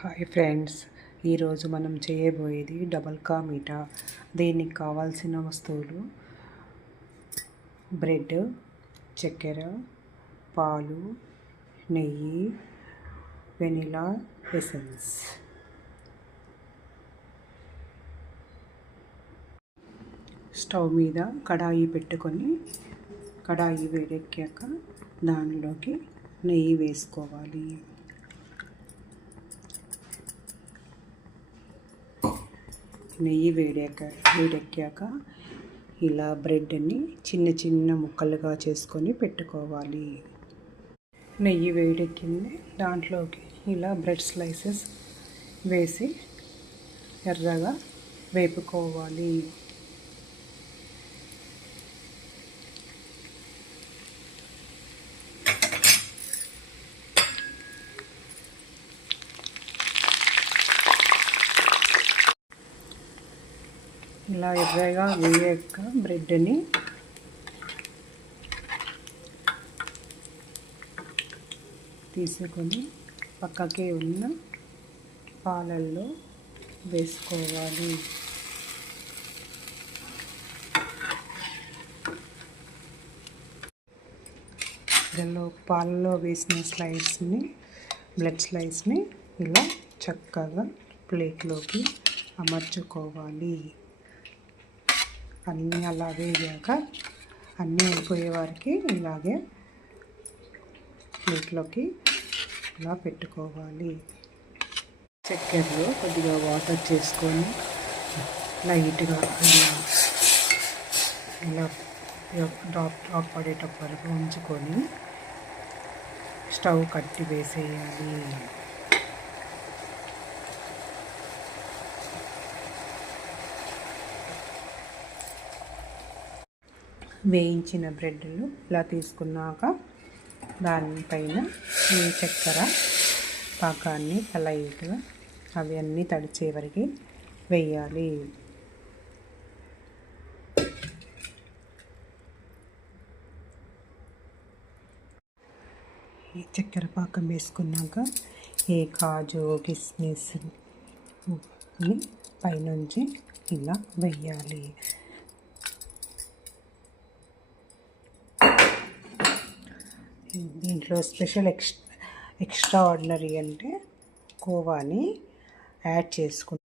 Hi friends, ఈరోజు మనం చేయబోయేది డబల్ కా మీఠా. దీనికి కావాల్సిన వస్తువులు: బ్రెడ్, చక్కెర, పాలు, నెయ్యి, వెనిలా ఎసెన్స్. స్టవ్ మీద కడాయి పెట్టుకొని కడాయి వేడెక్కాక దానిలోకి నెయ్యి వేసుకోవాలి. నెయ్యి వేడెక్కాక ఇలా బ్రెడ్ని చిన్న చిన్న ముక్కలుగా చేసుకొని పెట్టుకోవాలి. నెయ్యి వేడెక్కింది, దాంట్లోకి ఇలా బ్రెడ్ స్లైసెస్ వేసి ఎర్రగా వేపుకోవాలి. ఇలా ఎర్రగా వేయక బ్రెడ్ని తీసుకొని పక్కకే ఉన్న పాలల్లో వేసుకోవాలి. పాలలో వేసిన బ్రెడ్ స్లైస్ని ఇలా చక్కగా ప్లేట్లోకి అమర్చుకోవాలి. అన్నీ అలాగే వేయాక అన్నీ అయిపోయే వారికి ఇలాగే ప్లేట్లోకి ఇలా పెట్టుకోవాలి. చక్కెరలో కొద్దిగా వాటర్ చేసుకొని లైట్గా ఇలా డ్రాప్ పడేటప్పటి వరకు ఉంచుకొని స్టవ్ కట్టి వేసేయాలి. వేయించిన బ్రెడ్లు ఇలా తీసుకున్నాక దానిపైన ఈ చక్కెర పాకాన్ని లైట్గా అవి అన్నీ తడిచే వరకు వేయాలి. ఈ చక్కెర పాకం వేసుకున్నాక ఈ కాజు కిస్మిస్ పైనుంచి ఇలా వేయాలి. దీంట్లో స్పెషల్ ఎక్స్ట్రా ఆర్డినరీ అంటే కోవాని యాడ్ చేసుకుంటాం.